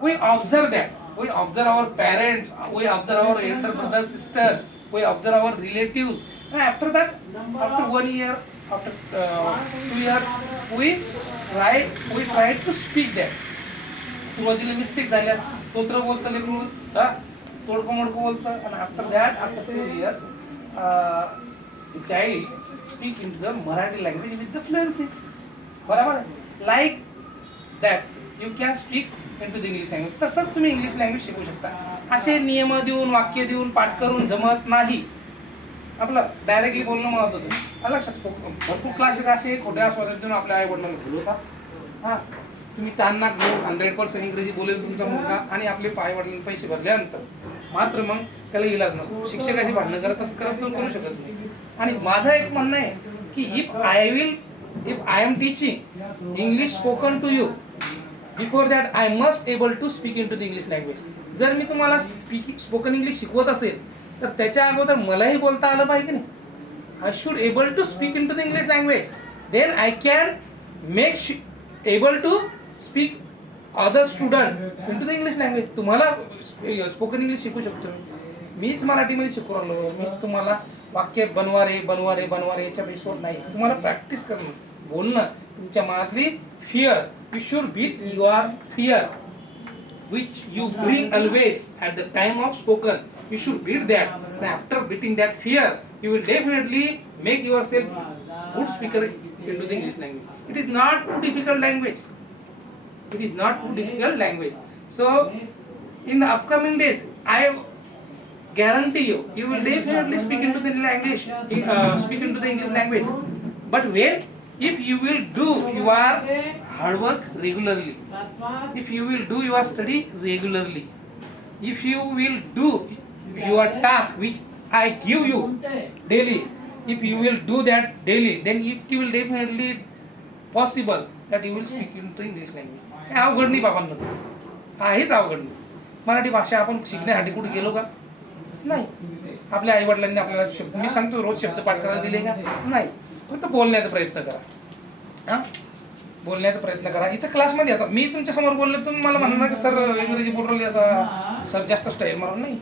we observe that, we observe our parents, we observe our elder brothers, sisters, we observe our relatives, and after that, after 1 year, after 2 years, we try to speak that. सुरुवातीला mistake झाल्या, तोत्र बोलतं लेकरून, तोडकं मोडकं बोलतं, and after that, after 2 years, the child speak into the Marathi language with the fluency. बरोबर, like that you can speak into the English language. तसंच तुम्ही English language शिकू शकता. असे नियम देऊन, वाक्य देऊन, पाठ करून जमत नाही. आपलं डायरेक्टली बोलणं महत्त्वाचं. लक्षात, भरपूर क्लासेस असे खोट्या आश्वासन देऊन आपल्या आई वडिलांना बोलवतात. हां, तुम्ही त्यांना घेऊन 100% इंग्रजी बोलेल तुमचा मुलगा, आणि आपले आई वडिलांना पैसे भरल्यानंतर मात्र मग त्याला इलाज नसतो. शिक्षकाशी भांडणं करत करू शकत नाही. आणि माझं एक म्हणणं आहे की if I am teaching English spoken to you, before that I must able to speak into the English language. जर मी तुम्हाला स्पोकन इंग्लिश शिकवत असेल तर त्याच्या अगोदर मलाही बोलता आलं पाहिजे की नाही. I should able to speak into the English language, then I can make able to speak other student into the English language. तुम्हाला स्पोकन इंग्लिश शिकू शकतो मीच मराठीमध्ये शिकू राहिलो. मी तुम्हाला वाक्य बनवा रे याच्या बेसवर नाही, तुम्हाला प्रॅक्टिस करणं, बोलणं, तुमच्या मनातली fear. You should beat your fear which you bring always at the time of spoken. You should beat that, and after beating that fear, you will definitely make yourself good speaker into the English language. It is not too difficult language. It is not too difficult language. So, in the upcoming days, I guarantee you, you will definitely speak into the English, speak into the English language. But when, if you will do your hard work regularly, if you will do your study regularly, if you will do your task which I give you daily, if you will do that daily, then it will definitely possible that you will speak into English language. काय अवघड नाही बाबांना, काहीच अवघड नाही. मराठी भाषा आपण शिकण्यासाठी कुठे गेलो का? नाही. आपल्या आई वडिलांनी आपल्याला शब्द, मी सांगतो रोज शब्द पाठ करायला दिले का? नाही. फक्त बोलण्याचा प्रयत्न करा. हां, बोलण्याचा प्रयत्न करा. इथं क्लासमध्ये आता मी तुमच्या समोर बोललो, तुम्ही मला म्हणणार की सर इंग्रजी बोलले, आता सर जास्त स्टाईल मारून नाही.